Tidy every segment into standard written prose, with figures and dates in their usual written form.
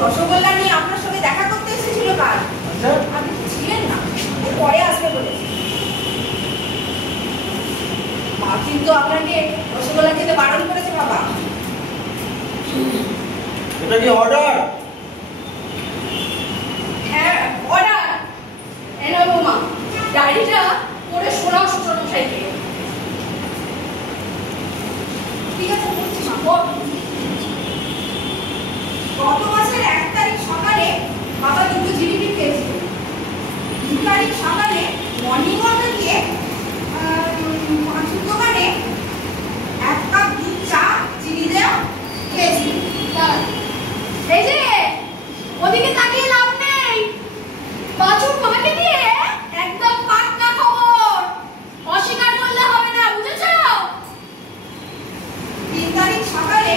রসগোল্লা নিয়ে আপনার সঙ্গে দেখা করতে এসেছিল কাল। আপনি ছিলেন না, পরে আসবে বলেছে। মা কিন্তু আপনাকে রসগোল্লা খেতে বারণ করেছে বাবা। এটা কি অর্ডার? হ্যাঁ অর্ডার। এনো বৌমা, ডায়েরিটা পড়ে শোনাও শ্বশুরমশাইকে। ঠিক আছে বলছি মা। গত মাসের 1 তারিখ সকালে বাবা দুটো জিলিপি খেয়েছিল। 2 তারিখ সকালে মর্নিং ওয়াকে গিয়ে পাঁচুর দোকানে 1 কাপ দুধ চা চিনি দেওয়া খেয়েছিল। এই যে ওদিকে তাকিয়ে লাভ নেই, পাঁচুর মাকে দিয়ে একদম পাক্কা খবর, অস্বীকার করলে হবে না, বুঝেছো? 3 তারিখ সকালে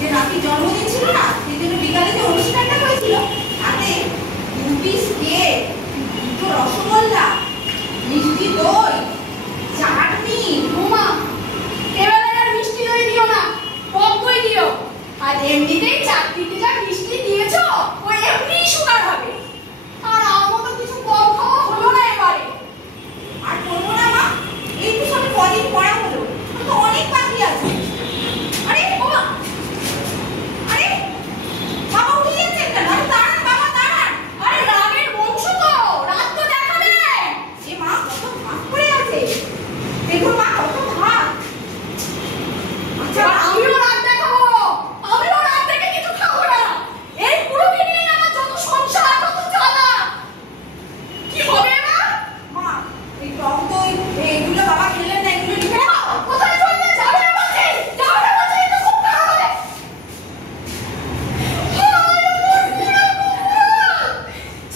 যে রাতে জন্মদিন ছিল না, সেই জন্য বিকালে যে অনুষ্ঠানটা হয়েছিল তাতে 2 পিস কেক, 2 রসগোল্লা, মিষ্টি দই, চাটনি। বৌমা এবেলা আর মিষ্টি দই দিও না, টক দই দিও। আর এমনিতেই চাকরিতে যা মিষ্টি দিয়েছো ও এমনি সুগার হবে। আর আমার তো কিছু কম খাওয়া হলো না এবারে। আর করবো না মা, এই তো সবে কদিন পড়া হলো, তো অনেক বাকি আছে। আরে বাবা, আরে বাবা উঠে যাচ্ছেন কেন? আরে দাঁড়ান বাবা, দাঁড়ান। আরে রাগের বংশ তো, রাগ তো দেখাবে। এ মা কত ভাত পড়ে আছে, দেখুন মা কত ভাত। আচ্ছা আমিও রাগ দেখাবো, আমিও রাগ দেখে কিছু খাবো না। এই পুরোকে নিয়ে আমার যত সংসার, যত জ্বালা। কি হবে মা? মা এই টক দই এগুলো বাবা খেলেন না, এগুলো লিখে নাও। কোথায় চলতে যাবে বলছি? যাবে বলছি তো খুব তাহলে।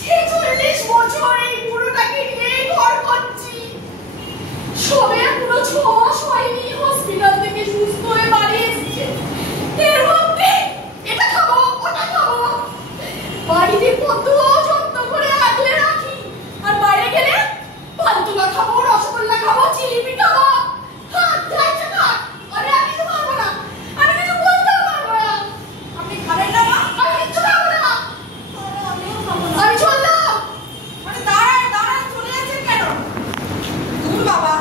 46 বছর এই পুরোটাকে নিয়েই ঘর করছি। সবে পুরো 6 মাস হয়নি হসপিটাল থেকে সুস্থ হয়ে বাড়ি এসেছে। এর মধ্যে এটা খাবো, ওটা খাবো। বাড়িতে কত যত্ন করে আগলে রাখি, আর বাইরে গেলে পান্তুয়া খাবো, রসগোল্লা খাবো, জিলিপি খাবো। হাত যাচ্ছে না। আরে আমি তো পারবো না, আমি কিছু বলতেও পারবো না। আপনি খাবেন না মা? আমি কিচ্ছু খাবো না। আমিও খাবো না। আমি চললাম। আরে দাঁড়ান দাঁড়ান, চলে যাচ্ছেন কেন? দূর বাবা।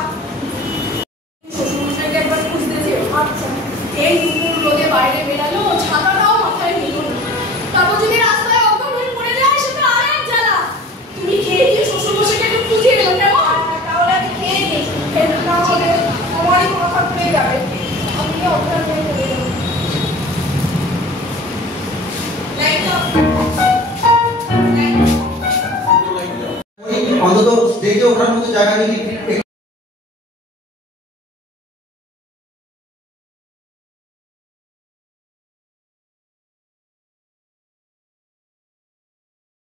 শ্বশুরমশাইকে একবার খুঁজতে যেও। আচ্ছা। এই দুপুর রোদে বাইরে বেরালো, ছাতাটাও মাথায় নিল না। তারপর যদি রাস্তায় অজ্ঞান হয়ে পড়ে যায় সেটা আর এক জ্বালা। তুমি খেয়ে দিয়ে শ্বশুরমশাইকে একটু খুঁজে এলো কেমন? তাহলে আমি খেয়ে নিই, না হলে আমারই মাথা ঘুরে যাবে, আমি অজ্ঞান হয়ে পড়ে যাবো। অন্তত স্টেজে ওঠার মতো জায়গা নেই।